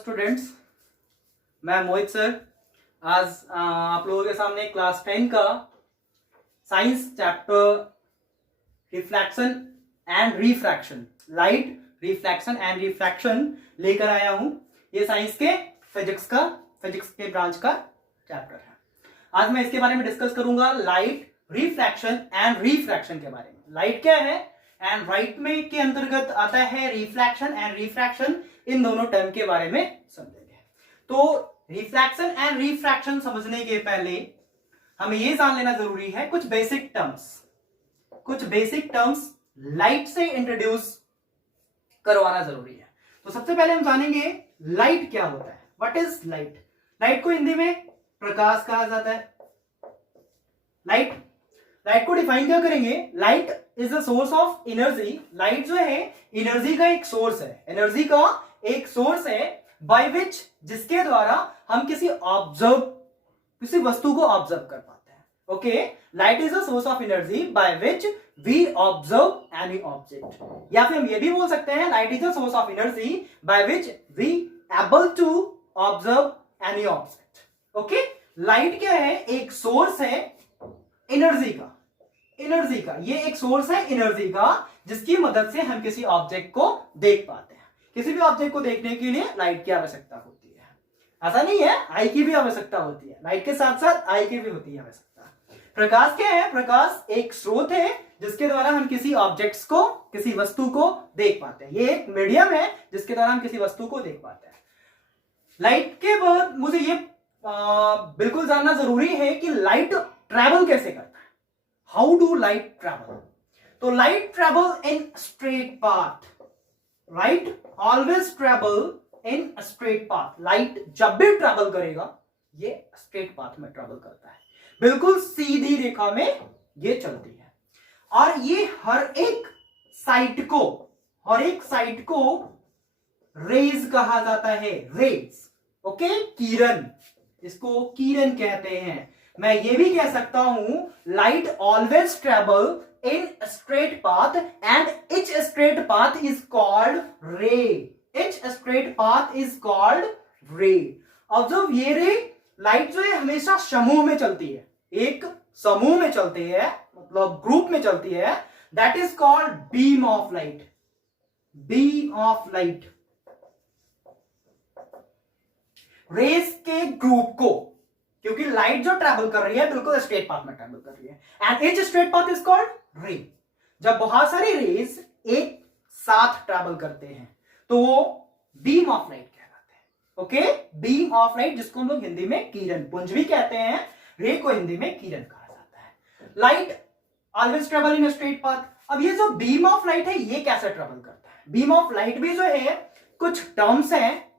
Students, मैं मोहित sir. आज आप लोगों के सामने क्लास 10 का science chapter reflection and refraction, light reflection and refraction लेकर आया हूं। ये साइंस के फिजिक्स के ब्रांच का चैप्टर है। आज मैं इसके बारे में डिस्कस करूंगा, लाइट रिफ्लेक्शन एंड रिफ्रैक्शन के बारे में। लाइट क्या है एंड राइट में के अंतर्गत आता है रिफ्लेक्शन एंड रिफ्रैक्शन। इन दोनों टर्म के बारे में समझेंगे। तो रिफ्लेक्शन एंड रिफ्रैक्शन समझने के पहले हमें यह जान लेना जरूरी है कुछ बेसिक टर्म्स लाइट से इंट्रोड्यूस करवाना जरूरी है। तो सबसे पहले हम जानेंगे लाइट क्या होता है। What is light? लाइट को हिंदी में प्रकाश कहा जाता है। लाइट को डिफाइन क्या करेंगे? Light is the source of energy. Light जो है एनर्जी का एक सोर्स है, बाय विच, जिसके द्वारा हम किसी वस्तु को ऑब्जर्व कर पाते हैं। Okay, light is the source of energy by which we observe any object. या फिर हम ये भी बोल सकते हैं light is the source of energy by which we able to observe any object. Okay, light क्या है? एक सोर्स है एनर्जी का। ये एक सोर्स है एनर्जी का जिसकी मदद से हम किसी ऑब्जेक्ट को देख पाते हैं। किसी भी ऑब्जेक्ट को देखने के लिए लाइट की आवश्यकता होती है। ऐसा नहीं है, आई की भी आवश्यकता होती है। लाइट के साथ साथ आई की भी होती है आवश्यकता। प्रकाश क्या है? प्रकाश एक स्रोत है जिसके द्वारा हम किसी ऑब्जेक्ट्स को, किसी वस्तु को देख पाते हैं। ये एक मीडियम है जिसके द्वारा हम किसी वस्तु को देख पाते हैं। लाइट के बाद मुझे ये बिल्कुल जानना जरूरी है कि लाइट ट्रैवल कैसे करता है। How do light travel? तो light travel in straight path. Light always travel in straight path. Light जब भी ट्रैवल करेगा ये स्ट्रेट पाथ में ट्रैवल करता है, बिल्कुल सीधी रेखा में ये चलती है। और ये हर एक साइट को रेज कहा जाता है। रेज, ओके, किरण, इसको किरण कहते हैं। मैं ये भी कह सकता हूं light always travel in a straight path and each straight path is called ray. Observe, ये रे लाइट जो है हमेशा समूह में चलती है, एक समूह में चलती है, मतलब ग्रुप में चलती है। That is called beam of light. Rays के ग्रुप को, क्योंकि लाइट जो ट्रैवल कर रही है बिल्कुल स्ट्रेट पाथ में ट्रैवल कर रही है and each straight path is called रे। जब बहुत सारी रेस एक साथ ट्रैवल करते हैं तो वो बीम ऑफ लाइट कहलाते हैं। ओके, बीम ऑफ लाइट, जिसको हम लोग हिंदी में किरण पुंज भी कहते हैं, रे को हिंदी में किरण कहा जाता है। Light always travel in straight path. अब ये जो बीम ऑफ लाइट है ये कैसे ट्रैवल करता है? बीम ऑफ लाइट भी जो है कुछ टर्म्स हैं,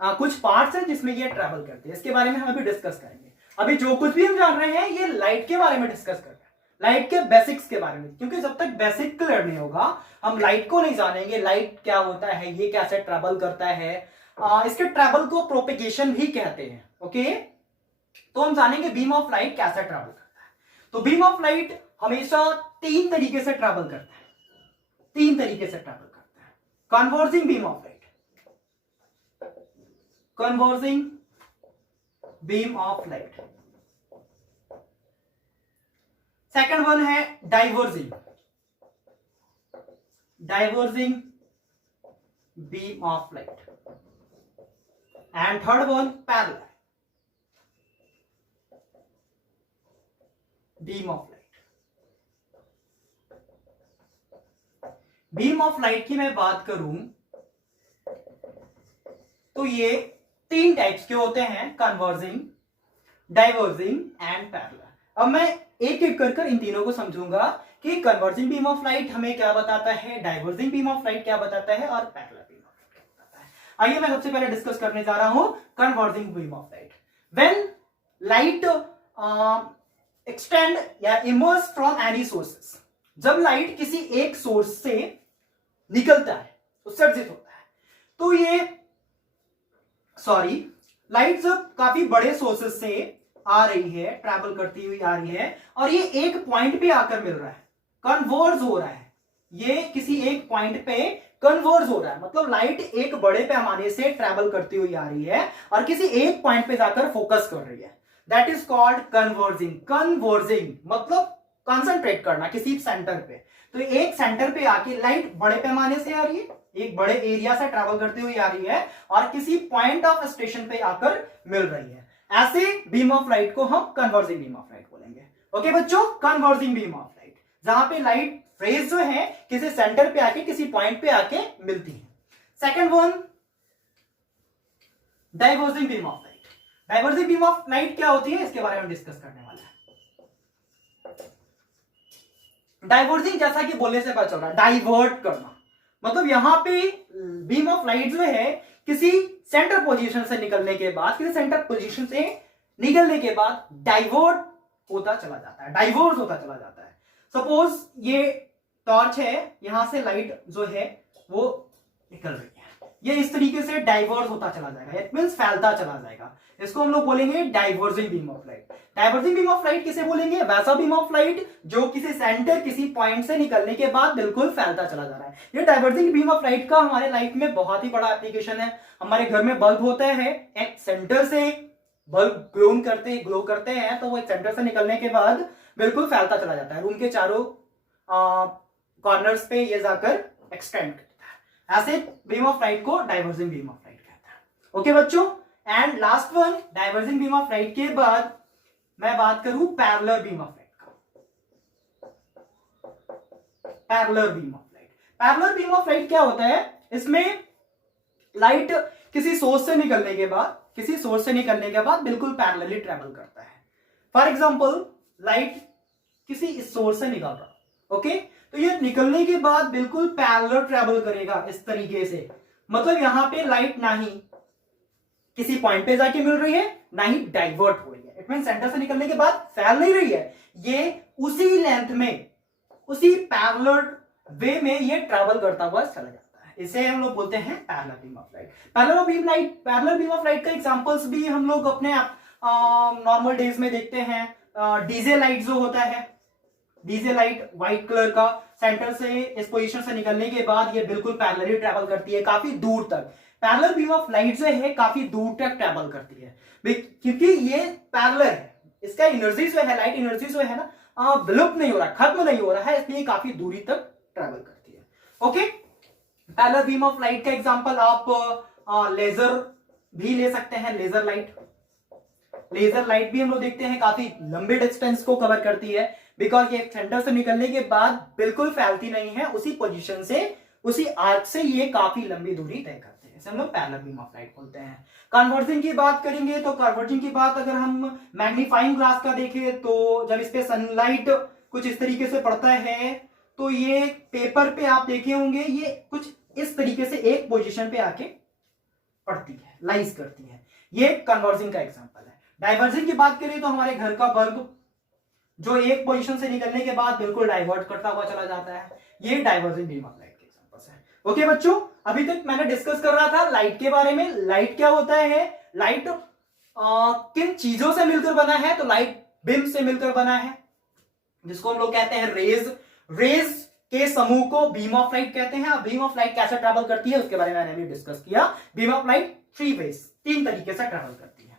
कुछ पार्ट्स हैं जिसमें ये ट्रैवल करते हैं। इसके बारे में हम अभी डिस्कस करेंगे। अभी जो कुछ भी हम जान रहे हैं ये लाइट के बारे में डिस्कस कर रहे हैं, लाइट के बेसिक्स के बारे में, क्योंकि जब तक बेसिक क्लियर नहीं होगा हम लाइट को नहीं जानेंगे। लाइट क्या होता है, ये कैसे ट्रैवल करता है, इसके ट्रैवल को प्रोपेगेशन भी कहते हैं। ओके, तो हम जानेंगे बीम ऑफ लाइट कैसे ट्रैवल करता है। तो बीम ऑफ लाइट हमेशा तीन तरीके से ट्रैवल करता है। Converging beam of light, second one है diverging beam of light and third one parallel beam of light. Beam of light की मैं बात करूं तो ये तीन टाइप्स के होते हैं, कन्वर्जिंग, डाइवर्जिंग एंड पैरेलल। अब मैं एक एक कर इन तीनों को समझूंगा कि कन्वर्जिंग बीम ऑफ लाइट हमें क्या बताता है, डाइवर्जिंग बीम ऑफ लाइट क्या बताता है और पैरेलल बीम ऑफ लाइट क्या बताता है। आइए मैं सबसे पहले डिस्कस करने जा रहा हूं converging beam of light. When light extend या इमर्ज फ्रॉम एनी सोर्सेस, जब लाइट किसी एक सोर्स से निकलता है, उत्सर्जित होता है, तो ये लाइट जब काफी बड़े सोर्सेस से आ रही है, ट्रैवल करती हुई आ रही है और ये एक पॉइंट पे आकर मिल रहा है, कन्वर्ज हो रहा है, ये किसी एक पॉइंट पे कन्वर्ज हो रहा है, मतलब लाइट एक बड़े पैमाने से ट्रेवल करती हुई आ रही है और किसी एक पॉइंट पे जाकर फोकस कर रही है, that is called converging. Converging मतलब कंसंट्रेट करना किसी सेंटर पे। तो एक सेंटर पे आके लाइट बड़े पैमाने से आ रही है, एक बड़े एरिया से ट्रेवल करती हुई आ रही है और किसी पॉइंट ऑफ स्टेशन पे आकर मिल रही है। ऐसे बीम ऑफ लाइट को हम कन्वर्जिंग बीम ऑफ लाइट बोलेंगे। ओके बच्चों, कन्वर्जिंग बीम ऑफ लाइट, जहां पे लाइट रेज जो है किसी सेंटर पे आके किसी पॉइंट पे आके मिलती है। Second one, diverging beam of light. Diverging beam of light क्या होती है, इसके बारे में डिस्कस करने वाला है। डाइवर्जिंग जैसा कि बोलने से पता चल रहा है, डाइवर्ट करना, मतलब यहां पे बीम ऑफ लाइट जो है किसी सेंटर पोजीशन से निकलने के बाद, किसी सेंटर पोजीशन से निकलने के बाद डाइवर्ट होता चला जाता है, डाइवर्स होता चला जाता है। सपोज ये टॉर्च है, यहां से लाइट जो है वो निकल रही है, ये इस तरीके से डाइवर्स होता चला जाएगा, इट मींस फैलता चला जाएगा। इसको हम लोग बोलेंगे diverging beam of light. Diverging beam of light किसे बोलेंगे, वैसा बीम ऑफ लाइट जो किसी सेंटर किसी पॉइंट से निकलने के बाद बिल्कुल फैलता चला जा रहा है। ये डाइवर्जिंग बीम ऑफ लाइट का हमारे लाइफ में बहुत ही बड़ा एप्लीकेशन है। हमारे घर में बल्ब होता है, एक सेंटर से बल्ब ग्लो करते हैं, तो वो एक सेंटर से निकलने के बाद बिल्कुल फैलता चला जाता है, रूम के चारों कॉर्नर्स पे ये जाकर एक्सटेंड करता है। ऐसे बीम ऑफ लाइट को डाइवर्जिंग बीम ऑफ लाइट कहता है। ओके बच्चों, and last one, diverging beam of light के बाद मैं बात करूं पैरेलल बीम ऑफ लाइट का। Parallel beam of light, parallel beam of light क्या होता है, इसमें लाइट किसी सोर्स से निकलने के बाद बिल्कुल पैरेलली ट्रेवल करता है। फॉर एग्जांपल, लाइट किसी इस सोर्स से निकल रहा, ओके, तो ये निकलने के बाद बिल्कुल पैरेलल ट्रेवल करेगा इस तरीके से, मतलब यहां पे लाइट ना ही किसी पॉइंट पे जाके मिल रही है, ना ही डाइवर्ट हो रही है। इट मीन सेंटर से निकलने के बाद फैल नहीं रही है, ये उसी लेंथ में, उसी पैरेलल वे में ये ट्रेवल करता हुआ चला जाता है। इसे हम लोग बोलते हैं parallel beam of light. Parallel beam of light का एग्जांपल्स भी हम लोग अपने नॉर्मल डेज में देखते हैं। डीजे लाइट जो होता है, डीजे लाइट व्हाइट कलर का, सेंटर से इस पोजीशन से निकलने के बाद ये बिल्कुल पैरेलली ट्रेवल करती है काफी दूर तक। पैरेलल बीम ऑफ लाइट जो है काफी दूर तक ट्रेवल करती है, क्योंकि ये पैरेलल है, इसका एनर्जी जो है, लाइट एनर्जी जो है ना, विलुप्त नहीं हो रहा, खत्म नहीं हो रहा है, इसलिए काफी दूरी तक ट्रेवल करती है। Okay, parallel beam of light का एग्जांपल आप लेजर भी ले सकते हैं। लेजर लाइट भी हम लोग देखते हैं काफी लंबे डिस्टेंस को कवर करती है, बिकॉज ये सेंटर से निकलने के बाद बिल्कुल फैलती नहीं है, उसी पोजीशन से, उसी आर्क से ये काफी लंबी दूरी तय करते हैं, इसे हम लोग पैरेलल बीम ऑफ लाइट बोलते हैं। कन्वर्जिंग की बात करेंगे तो कन्वर्जिंग की बात अगर हम मैग्नीफाइंग ग्लास का देखें तो जब इस पे सनलाइट कुछ इस तरीके से पड़ता है तो ये पेपर पे आप देखे होंगे ये कुछ इस तरीके से एक पोजीशन पे आके पड़ती है, लाइज करती है, ये कन्वर्जिंग का एग्जांपल है। डाइवर्जिंग की बात करें तो हमारे घर का बल्ब जो एक पोजीशन से निकलने के बाद बिल्कुल डाइवर्ट करता हुआ चला जाता है, ये डाइवर्जिंग बीम ऑफ लाइट के एग्जांपल्स हैं। ओके बच्चों, अभी तक मैंने डिस्कस कर रहा था लाइट के बारे में। लाइट क्या होता है, लाइट किन चीजों से मिलकर बना है, तो लाइट बीम से मिलकर बना है, जिसको हम लोग कहते हैं रेज के समूह को बीम ऑफ लाइट कहते हैं। बीम ऑफ लाइट कैसे ट्रैवल करती है उसके बारे में मैंने अभी डिस्कस किया। बीम ऑफ लाइट 3 वेज, 3 तरीके से ट्रैवल करती है।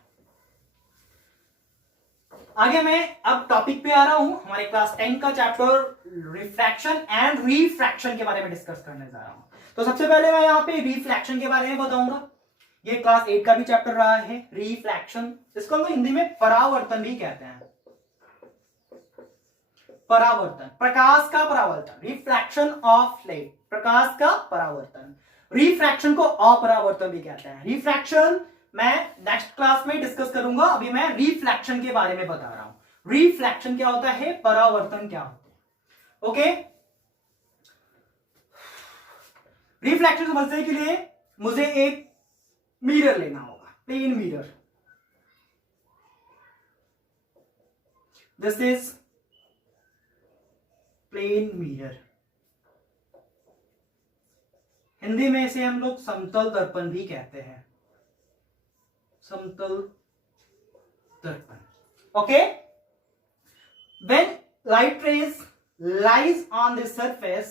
आगे मैं अब टॉपिक पे आ रहा हूं, हमारे क्लास 10 का चैप्टर रिफ्रैक्शन एंड रिफ्रैक्शन के बारे में डिस्कस करने जा रहा हूं। तो सबसे पहले मैं यहाँ पे रिफ्रैक्शन के बारे में बताऊंगा। ये क्लास 8 का भी चैप्टर रहा है, रिफ्रैक्शन, इसको हम हिंदी में परावर्तन भी कहते हैं। परावर्तन, प्रकाश का परावर्तन, रिफ्रैक्शन ऑफ लाइट, प्रकाश का परावर्तन। रिफ्रैक्शन को अपरावर्तन भी कहते हैं। रिफ्रैक्शन मैं नेक्स्ट क्लास में डिस्कस करूंगा, अभी मैं रिफ्रैक्शन के बारे में बता रहा हूं। रिफ्रैक्शन क्या होता है, परावर्तन क्या होता है। ओके, रिफ्रैक्शन समझने के लिए मुझे एक मिरर लेना होगा, plane mirror. This is plane mirror, Hindi में इसे हम लोग समतल दर्पण भी कहते हैं, समतल दर्पण। Okay, when light rays lies on the surface,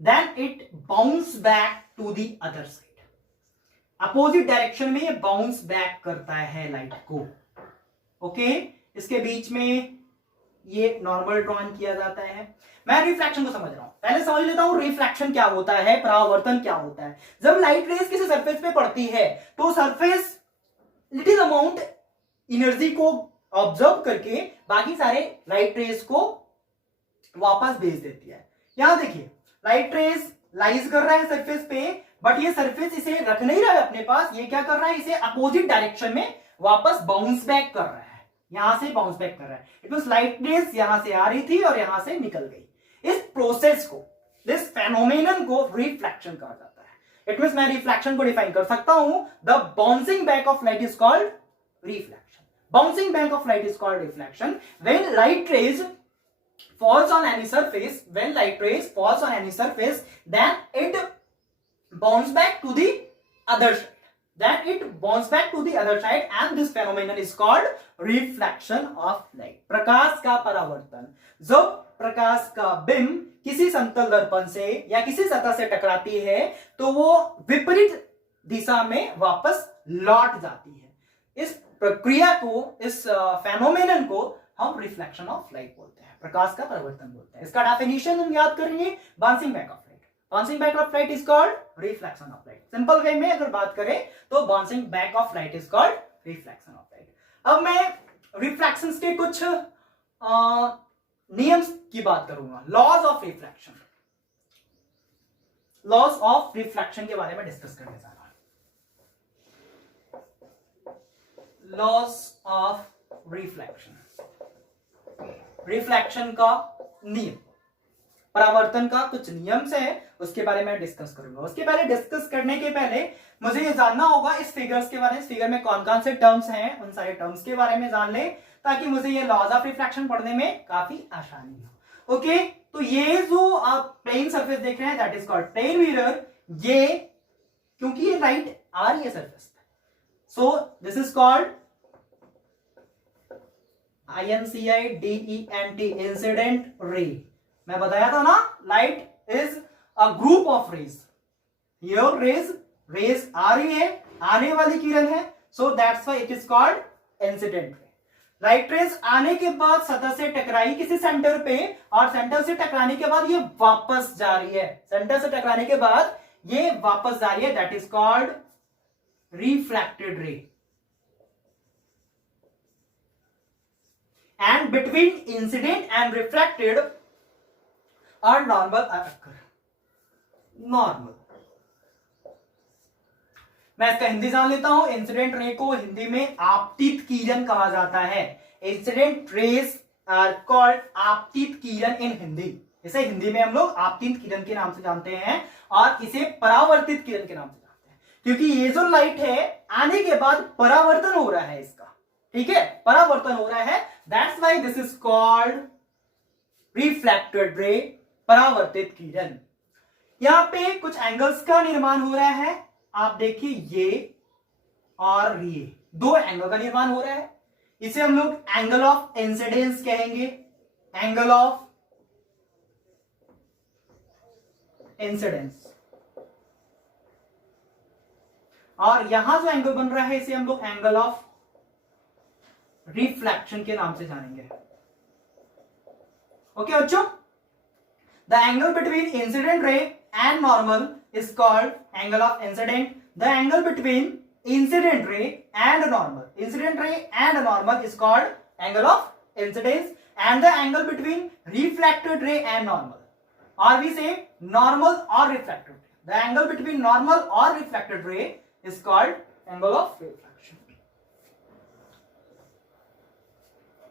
then it bounce back to the other side, opposite direction में ये बाउंस बैक करता है लाइट को। ओके, इसके बीच में ये नॉर्मल ड्रॉन किया जाता है। मैं रिफ्रैक्शन को समझ रहा हूं, पहले समझ लेता हूं रिफ्रैक्शन क्या होता है, परावर्तन क्या होता है। जब लाइट रेज किसी सरफेस पे पड़ती है तो सरफेस लिटिल अमाउंट एनर्जी को ऑब्जर्व करके बाकी सारे लाइट रेज को वापस भेज देती है। यहां देखिए, लाइट रेज लाइज कर रहा है सरफेस पे, बट ये सरफेस इसे रख नहीं रहा है अपने पास, ये क्या कर रहा है, इसे अपोजिट डायरेक्शन में वापस बाउंस बैक कर रहा है, यहां से बाउंस बैक कर रहा है। इट मींस लाइट रेज यहां से आ रही थी और यहां से निकल गई। इस प्रोसेस को, दिस फेनोमेनन को रिफ्लेक्शन कहा जाता है। इट मींस मैं रिफ्लेक्शन को डिफाइन कर सकता हूं, the bouncing back of light is called reflection. Bouncing back of light is called reflection when light raise falls on any surface, when light rays falls on any surface, then it bounce back to the other side, and this phenomenon is called reflection of light. प्रकाश का परावर्तन। जब प्रकाश का बिंब किसी समतल दर्पण से या किसी सतह से टकराती है तो वो विपरीत दिशा में वापस लौट जाती है। इस प्रक्रिया को, इस फेनोमेनन को हम रिफ्लेक्शन ऑफ लाइट बोलते हैं, प्रकाश का परिवर्तन बोलते हैं। इसका डेफिनेशन हम याद करेंगे, bouncing back of light. Bouncing back of light is called reflection of light. Simple way में अगर बात करें तो bouncing back of light is called reflection of light. अब मैं रिफ्लेक्शंस के कुछ नियम्स की बात करूंगा, laws of reflection. Laws of reflection के बारे में डिस्कस करने जा रहा हूं। लॉज ऑफ रिफ्लेक्शन, रिफ्लेक्शन का नियम, परावर्तन का कुछ नियम है, उसके बारे में डिस्कस करूंगा। उसके पहले डिस्कस करने के पहले मुझे ये जानना होगा इस फिगर्स के बारे में, इस फिगर में कौन कौन से टर्म्स हैं, उन सारे टर्म्स के बारे में जान ले, ताकि मुझे ये लॉज ऑफ रिफ्लेक्शन पढ़ने में काफी आसानी हो। ओके, तो ये जो आप प्लेन सरफेस देख रहे हैं that is called plane mirror. ये क्योंकि ये लाइट आ रही है सरफेस पे, so this is called INCIDENT, incident ray. मैं बताया था ना, light is a group of rays. Your rays आ रही है, आने वाली किरण है, so that's why it is called incident ray. Light rays आने के बाद सतह से टकराई किसी सेंटर पे, और सेंटर से टकराने के बाद ये वापस जा रही है, सेंटर से टकराने के बाद ये वापस जा रही है, that is called reflected ray. And between incident and refracted are normal occur. Normal, मैं इसका हिंदी जान लेता हूं। इंसिडेंट रे को हिंदी में आपतित किरण कहा जाता है। इंसिडेंट रेज आर कॉल्ड आपतित किरण इन हिंदी। इसे हिंदी में हम लोग आपतित किरण के नाम से जानते हैं और इसे परावर्तित किरण के नाम से जानते हैं, क्योंकि ये जो लाइट है आने के बाद परावर्तन हो रहा है इसका, ठीक है, परावर्तन हो रहा है, that's why this is called reflected ray, परावर्तित किरण। यहां पे कुछ एंगल्स का निर्माण हो रहा है, आप देखिए ये और ये दो एंगल का निर्माण हो रहा है, इसे हम लोग एंगल ऑफ इंसिडेंस कहेंगे, एंगल ऑफ इंसिडेंस। और यहां जो एंगल बन रहा है इसे हम लोग एंगल ऑफ रिफ्लेक्शन के नाम से जानेंगे। ओके बच्चों, the angle between incident ray and normal is called angle of incident. The angle between incident ray and normal is called angle of incidence, and the angle between reflected ray and normal, or we say normal or reflected ray. The angle between normal or reflected ray is called angle of reflection.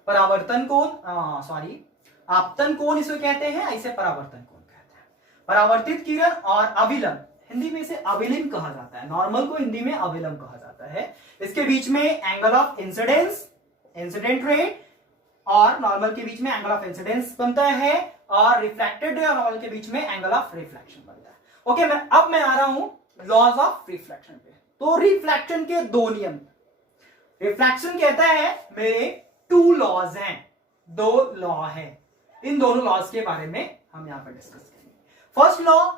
परावर्तन कोण, आपतन कोण इसे कहते हैं, इसे परावर्तन कोण कहते हैं। परावर्तित किरण और अविलंब, हिंदी में इसे अविलंब कहा जाता है, नॉर्मल को हिंदी में अविलंब कहा जाता है। इसके बीच में angle of incidence, incident ray और नॉर्मल के बीच में एंगल ऑफ इंसिडेंस बनता है, और रिफ्लेक्टेड रे और नॉर्मल के बीच में एंगल ऑफ रिफ्लेक्शन बनता है। ओके, अब मैं आ रहा हूं लॉज ऑफ रिफ्लेक्शन पे। तो रिफ्लेक्शन के दो नियम, रिफ्लेक्शन कहता है मेरे टू लॉज हैं, दो लॉ है, इन दोनों लॉज के बारे में हम यहां पर डिस्कस करेंगे। First law,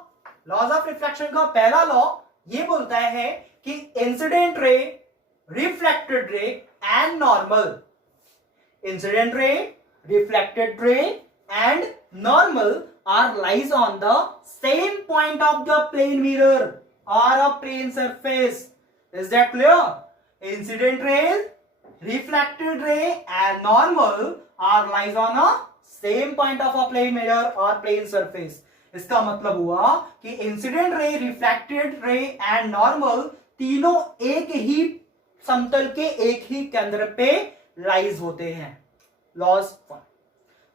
laws of reflection का पहला लॉ ये बोलता है कि incident ray, reflected ray and normal, incident ray, reflected ray and normal are lies on the same point of the plane mirror or a plane surface. Is that clear? Incident ray, reflected ray and normal are lies on a same point of a plane mirror or plane surface. इसका मतलब हुआ कि incident ray, reflected ray and normal तीनों एक ही समतल के एक ही केंद्र पे लाइज होते हैं। Laws one.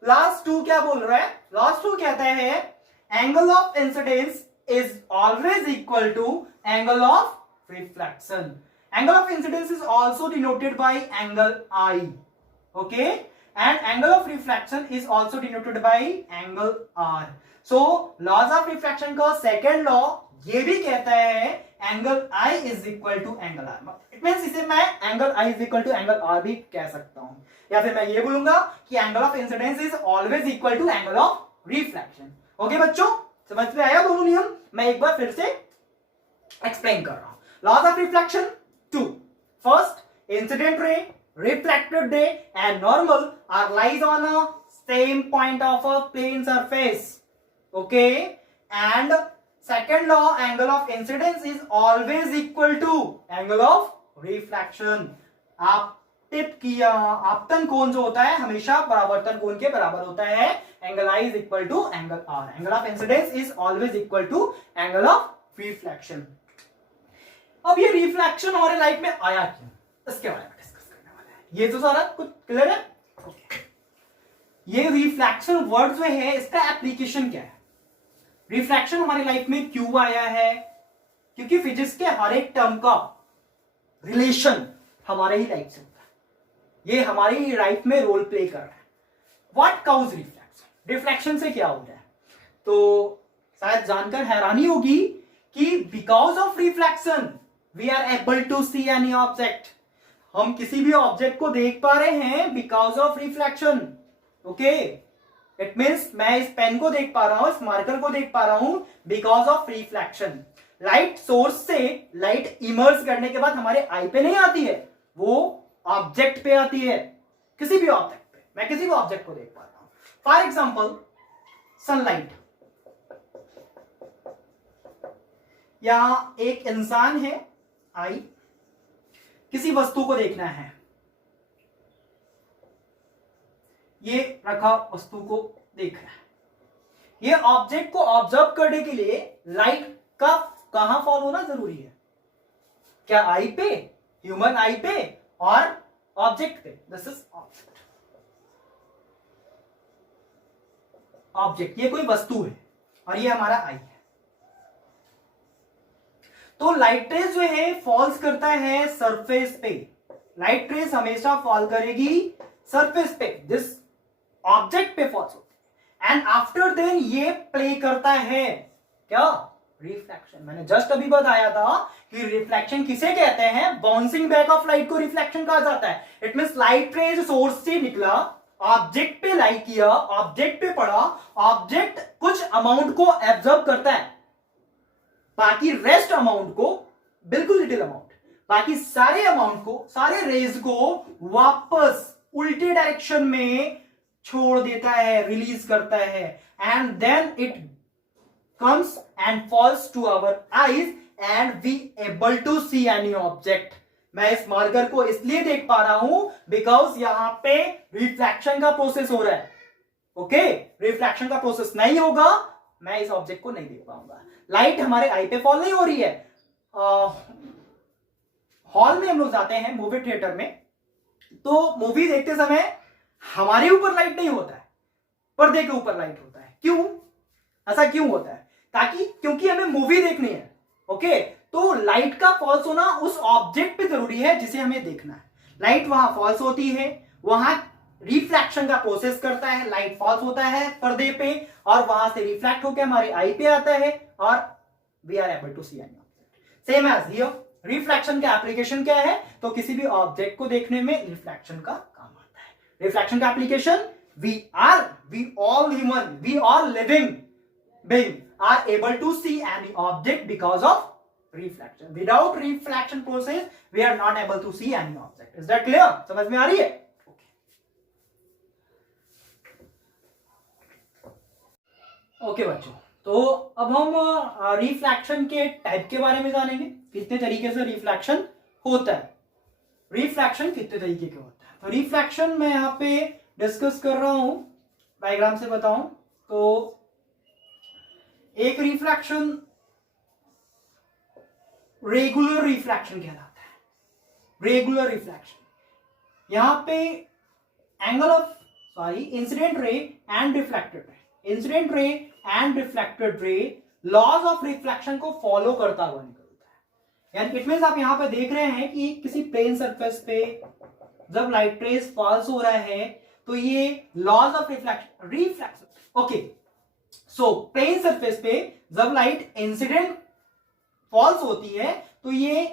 लास्ट टू क्या बोल रहा है? लास्ट टू कहता है angle of incidence is always equal to angle of reflection. Angle of incidence is also denoted by angle I, okay, and angle of reflection is also denoted by angle R. So laws of reflection का second law ये भी कहता है angle I is equal to angle R. It means इसे मैं angle I is equal to angle R भी कह सकता हूं, या फिर मैं ये बोलूंगा कि angle of incidence is always equal to angle of reflection. Okay बच्चों, समझ में आया दोनों नियम? मैं एक बार फिर से एक्सप्लेन कर रहा हूं। Laws of reflection two, first, incident ray, reflected ray and normal are lies on a same point of a plane surface, okay, and second law, angle of incidence is always equal to angle of reflection। आप tip किया, आपतन कोण जो होता है हमेशा परावर्तन कोण के बराबर होता है। Angle I is equal to angle R. Angle of incidence is always equal to angle of reflection. अब ये रिफ्लेक्शन हमारे लाइफ में आया क्यों, इसके बारे में डिस्कस करने वाले हैं। ये तो सारा कुछ क्लियर है? ओके। ये रिफ्लेक्शन वर्ड जो है इसका एप्लीकेशन क्या है? रिफ्लेक्शन हमारी लाइफ में क्यों आया है? क्योंकि फिजिक्स के हर एक टर्म का रिलेशन हमारे ही लाइफ से होता है, ये हमारी लाइफ में रोल प्ले कर रहा है। What cause reflection? रिफ्लेक्शन से क्या होता है? तो शायद जानकर हैरानी होगी कि because of reflection we are able to see any object. हम किसी भी ऑब्जेक्ट को देख पा रहे हैं because of reflection, okay. It means मैं इस पेन को देख पा रहा हूं, इस मार्कर को देख पा रहा हूं because of reflection. Light source से लाइट इमर्ज करने के बाद हमारे आई पे नहीं आती है, वो ऑब्जेक्ट पे आती है, किसी भी ऑब्जेक्ट पे। मैं किसी भी ऑब्जेक्ट को देख पा रहा हूं। फॉर एग्जाम्पल सनलाइट, या एक इंसान है, आई, किसी वस्तु को देखना है, ये रखा वस्तु को देख रहा है। ये ऑब्जेक्ट को ऑब्जर्व करने के लिए लाइट का कहां फॉल होना जरूरी है? क्या आई पे, ह्यूमन आई पे, और ऑब्जेक्ट पे? This is object. ऑब्जेक्ट ये कोई वस्तु है और ये हमारा आई है। तो लाइट रेज जो है फॉल्स करता है सरफेस पे। लाइट रेज हमेशा फॉल करेगी सरफेस पे, दिस ऑब्जेक्ट पे फॉल्स होती है, एंड आफ्टर देन ये प्ले करता है क्या? रिफ्लेक्शन। मैंने जस्ट अभी बताया था कि रिफ्लेक्शन किसे कहते हैं? बाउंसिंग बैक ऑफ लाइट को रिफ्लेक्शन कहा जाता है। It means light rays source से निकला, ऑब्जेक्ट पे लाई किया, ऑब्जेक्ट पे पड़ा, ऑब्जेक्ट कुछ अमाउंट को एब्जॉर्ब करता है, बाकी रेस्ट अमाउंट को, बिल्कुल लिटिल अमाउंट, बाकी सारे अमाउंट को, सारे रेज को वापस उल्टे डायरेक्शन में छोड़ देता है, रिलीज करता है, and then it comes and falls to our eyes and we able to see any object. मैं इस मार्कर को इसलिए देख पा रहा हूं बिकॉज यहां पे रिफ्लेक्शन का प्रोसेस हो रहा है, ओके। रिफ्लेक्शन का प्रोसेस नहीं होगा, मैं इस ऑब्जेक्ट को नहीं देख पाऊंगा। लाइट हमारे आई पे फॉल नहीं हो रही है। हॉल में हम लोग जाते हैं, मूवी थिएटर में, तो मूवी देखते समय हमारे ऊपर लाइट नहीं होता है, पर्दे के ऊपर लाइट होता है। क्यों? ऐसा क्यों होता है? क्योंकि हमें मूवी देखनी है, ओके। तो लाइट का फॉल्स होना उस ऑब्जेक्ट पे जरूरी है जिसे हमें देखना है। लाइट वहां फॉल्स होती है, वहां रिफ्लेक्शन का प्रोसेस करता है, लाइट फॉल्स होता है पर्दे पे और वहां से रिफ्लेक्ट होकर हमारे आई पे आता है और we are able to see any object. Same as here, reflection का एप्लीकेशन क्या है? तो किसी भी ऑब्जेक्ट को देखने में रिफ्लेक्शन का काम आता है। रिफ्लेक्शन का application, we all human, we all living being are able to see any object because of reflection. Without reflection process, we are not able to see any object. Is that clear? समझ में आ रही है? Okay बच्चों, तो अब हम reflection के type के बारे में जानेंगे, कितने तरीके से रिफ्लेक्शन होता है, रिफ्लेक्शन कितने तरीके के होता है। तो रिफ्लेक्शन मैं यहाँ पे डिस्कस कर रहा हूं, डायग्राम से बताऊं तो एक रिफ्लेक्शन रेगुलर रिफ्लेक्शन कहलाता है। रेगुलर रिफ्लेक्शन यहां पे angle of incident ray and reflected ray, incident ray and reflected ray laws of reflection को फॉलो करता हुआ निकलता है। यानी इट मींस आप यहां पे देख रहे हैं कि किसी प्लेन सरफेस पे जब लाइट रेज फॉल्स हो रहा है तो ये laws of reflection okay. So plane surface पे जब लाइट इंसिडेंट फॉल्स होती है तो ये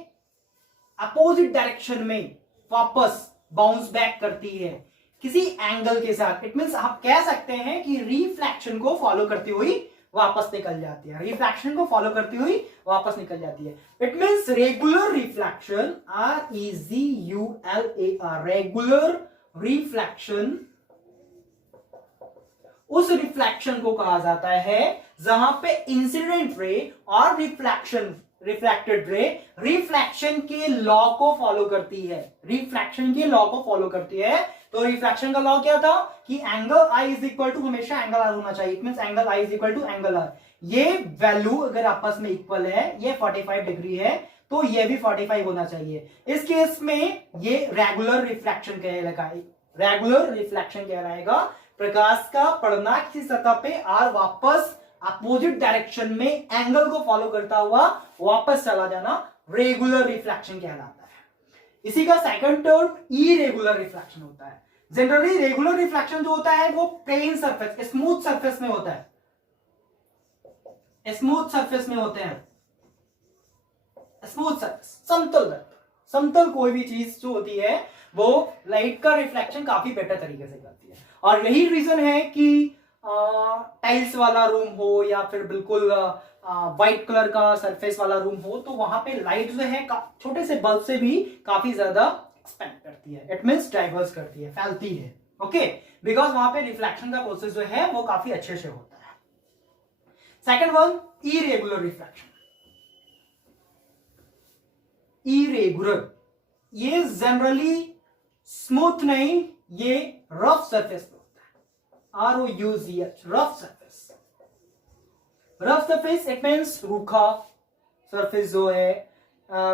अपोजिट डायरेक्शन में वापस बाउंस बैक करती है किसी एंगल के साथ। इट मींस आप कह सकते हैं कि रिफ्लेक्शन को फॉलो करती हुई वापस निकल जाती है, रिफ्लेक्शन को फॉलो करती हुई वापस निकल जाती है। It means regular reflection, REGULAR, regular reflection उस रिफ्लेक्शन को कहा जाता है जहां पे इंसिडेंट रे और रिफ्लेक्टेड रे रिफ्लेक्शन के लॉ को फॉलो करती है, रिफ्लेक्शन के लॉ को फॉलो करती है। तो रिफ्लेक्शन का लॉ क्या था कि angle I is equal to हमेशा एंगल आर होना चाहिए। It means angle I is equal to angle R. ये वैल्यू अगर आपस में इक्वल है, ये 45 डिग्री है तो ये भी 45 होना चाहिए। इस केस में ये रेगुलर रिफ्लेक्शन कहलाएगा, रेगुलर रिफ्लेक्शन कहलाएगा। प्रकाश का पड़ना किसी सतह पे और वापस अपोजिट डायरेक्शन में एंगल को फॉलो करता हुआ वापस चला जाना रेगुलर रिफ्लेक्शन कहलाता है। इसी का सेकंड टर्म इरेगुलर रिफ्लेक्शन होता है। जनरली रेगुलर रिफ्लेक्शन जो होता है वो प्लेन सरफेस, स्मूथ सरफेस में होता है, स्मूथ सरफेस में होते हैं, स्मूथ सरफेस, समतल कोई भी चीज जो होती है वो लाइट का रिफ्लेक्शन काफी बेटर तरीके से करती है। और यही रीजन है कि टाइल्स वाला रूम हो या फिर बिल्कुल व्हाइट कलर का सरफेस वाला रूम हो तो वहां पे लाइट जो है छोटे से बल्ब से भी काफी ज्यादा एक्सपेंड करती है। इट मींस डाइवर्स करती है, फैलती है। ओके, बिकॉज वहां पे रिफ्लेक्शन का प्रोसेस जो है वो काफी अच्छे से होता है। Second one, irregular reflection. Irregular, ये जनरली स्मूथ नहीं, ये रफ सरफेस पे होता है। ROUGH, rough surface. Rough surface it means रूखा सरफेस जो है,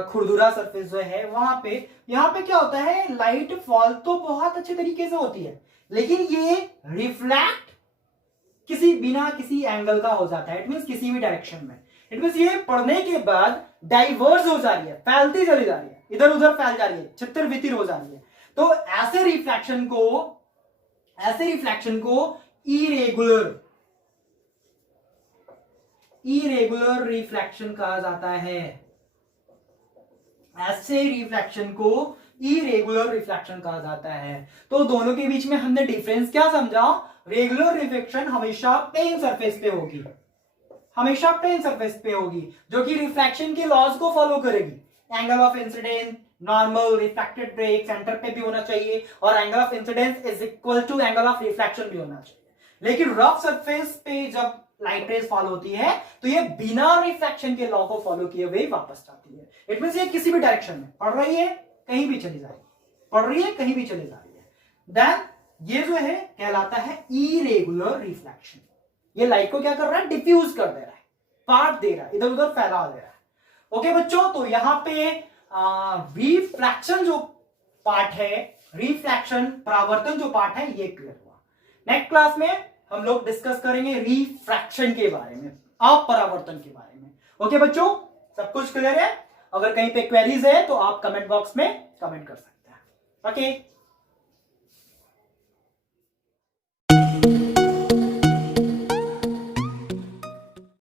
खुरदुरा सरफेस जो है, वहां पे यहां पे क्या होता है, लाइट फॉल तो बहुत अच्छे तरीके से होती है लेकिन ये रिफ्लेक्ट बिना किसी एंगल का हो जाता है। इट मींस किसी भी डायरेक्शन में। इट मींस ये पढ़ने के बाद डाइवर्स हो जा रही है, फैलती चली जा रही है, इधर उधर फैल जा रही है, छितर बितिर हो जा रही है। तो ऐसे रिफ्लेक्शन को इरेगुलर रिफ्लेक्शन कहा जाता है। ऐसे रिफ्लेक्शन को इरेगुलर रिफ्लेक्शन कहा जाता है। तो दोनों के बीच में हमने डिफरेंस क्या समझा, रेगुलर रिफ्लेक्शन हमेशा प्लेन सरफेस पे होगी, हमेशा प्लेन सरफेस पे होगी जो कि रिफ्लेक्शन के लॉज को फॉलो करेगी। Angle of incidence normal, reflected ray centre पे भी होना चाहिए और angle of incidence is equal to angle of reflection भी होना चाहिए। लेकिन रफ सरफेस पे जब लाइट रेज फॉलो होती है तो ये बिना रिफ्लेक्शन के लॉ को फॉलो किए हुए वापस जाती है। इट मींस ये किसी भी डायरेक्शन में पढ़ रही है, कहीं भी चली जा रही है, पढ़ रही है, कहीं भी चली जा रही है। देन ये जो है कहलाता है इरेगुलर रिफ्लेक्शन। ये लाइट को क्या कर रहा है, डिफ्यूज कर दे रहा है, पार्ट दे रहा है, इधर उधर फैला दे रहा है। ओके बच्चों, तो यहां पे रिफ्लेक्शन जो पार्ट है, रिफ्लेक्शन परावर्तन जो पार्ट है, ये क्लियर हुआ। नेक्स्ट क्लास में हम लोग डिस्कस करेंगे रिफ्रैक्शन के बारे में, अपरावर्तन के बारे में। ओके बच्चों, सब कुछ क्लियर है? अगर कहीं पे क्वेरीज है तो आप कमेंट बॉक्स में कमेंट कर सकते हैं। ओके।